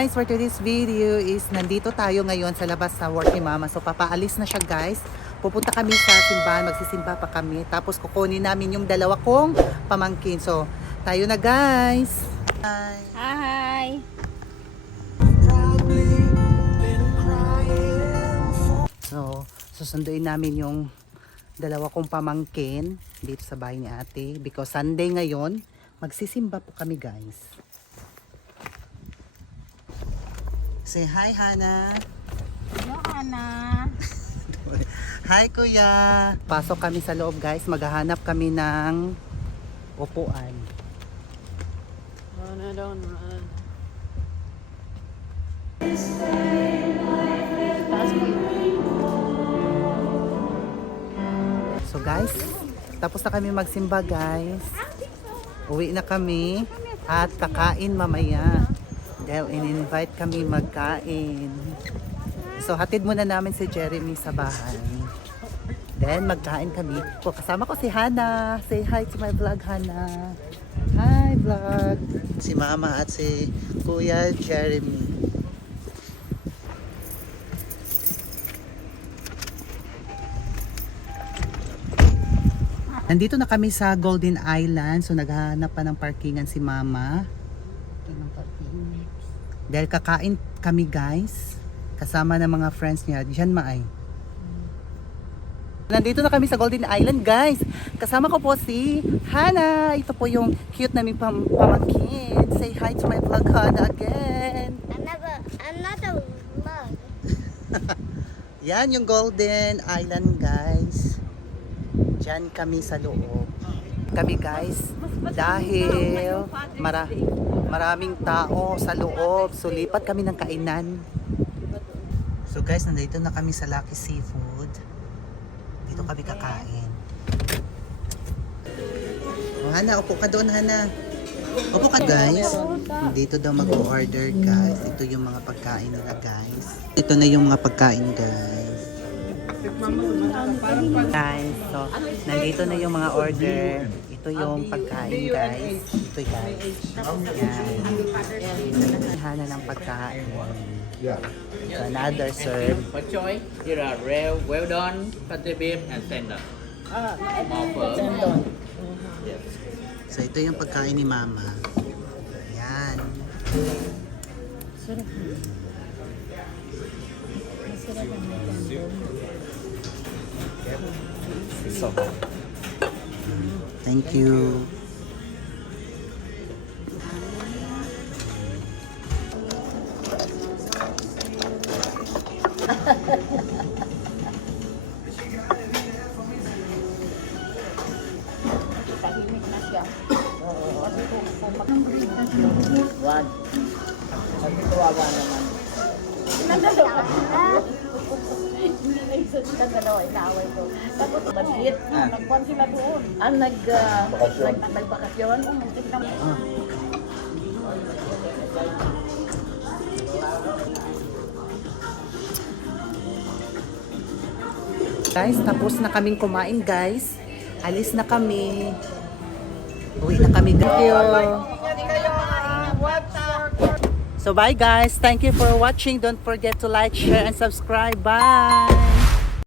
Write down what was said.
Guys, for today's video is nandito tayo ngayon sa labas sa work ni Mama. So papaalis na siya guys. Pupunta kami sa simbahan, magsisimba pa kami. Tapos kukunin namin yung dalawa kong pamangkin. So tayo na guys. Hi. Hi! So susunduin namin yung dalawa kong pamangkin dito sa bahay ni ate. Because Sunday ngayon, magsisimba po kami guys. Say hi, Hana. Hello, Ana. Hi, Kuya. Pasok kami sa loob, guys. Maghahanap kami ng upuan. Run, don't run. So, guys, tapos na kami magsimba, guys. Uwi na kami at kakain mamaya. Dahil in-invite kami magkain. So, hatid muna namin si Jeremy sa bahay. Then, magkain kami. Kasama ko si Hana. Say hi to my vlog, Hana. Hi, vlog. Si Mama at si Kuya Jeremy. Nandito na kami sa Golden Island. So, naghahanap pa ng parkingan si Mama. Dahil kakain kami guys, kasama ng mga friends niya, diyan maay. Nandito na kami sa Golden Island guys. Kasama ko po si Hana. Ito po yung cute naming pamangkin. Say hi to my vlog, Hana, again. Another vlog. Yan yung Golden Island guys. Diyan kami sa loob. Kami guys, dahil maraming tao sa loob, so lipat kami ng kainan. So guys, nandito na kami sa Lucky Seafood. Dito kami kakain. Oh, Hana, upo ka doon, Hana. Upo ka guys. Dito daw mag-order guys. Ito yung mga pagkain nila guys. Ito na yung mga pagkain guys. Guys, so nandito na yung mga order. Ito yung pagkain guys. Ito guys. Yan. Hana ng pagkain. So another serve. For choice, here are rare, well done, fatty beef, and tender. More firm. Yes. So ito yung pagkain ni Mama. Yan. So, thank you. Tahimik na siya. Kasi kung One. Sabi ko awa naman. hindi na isa sila dalawa, inaaway ko. Tapos maliit, nagkuhan sila doon. Nagbakasyon. Guys, tapos na kaming kumain guys. Alis na kami. Uwi na kami guys. So bye guys. Thank you for watching. Don't forget to like, share, and subscribe. Bye!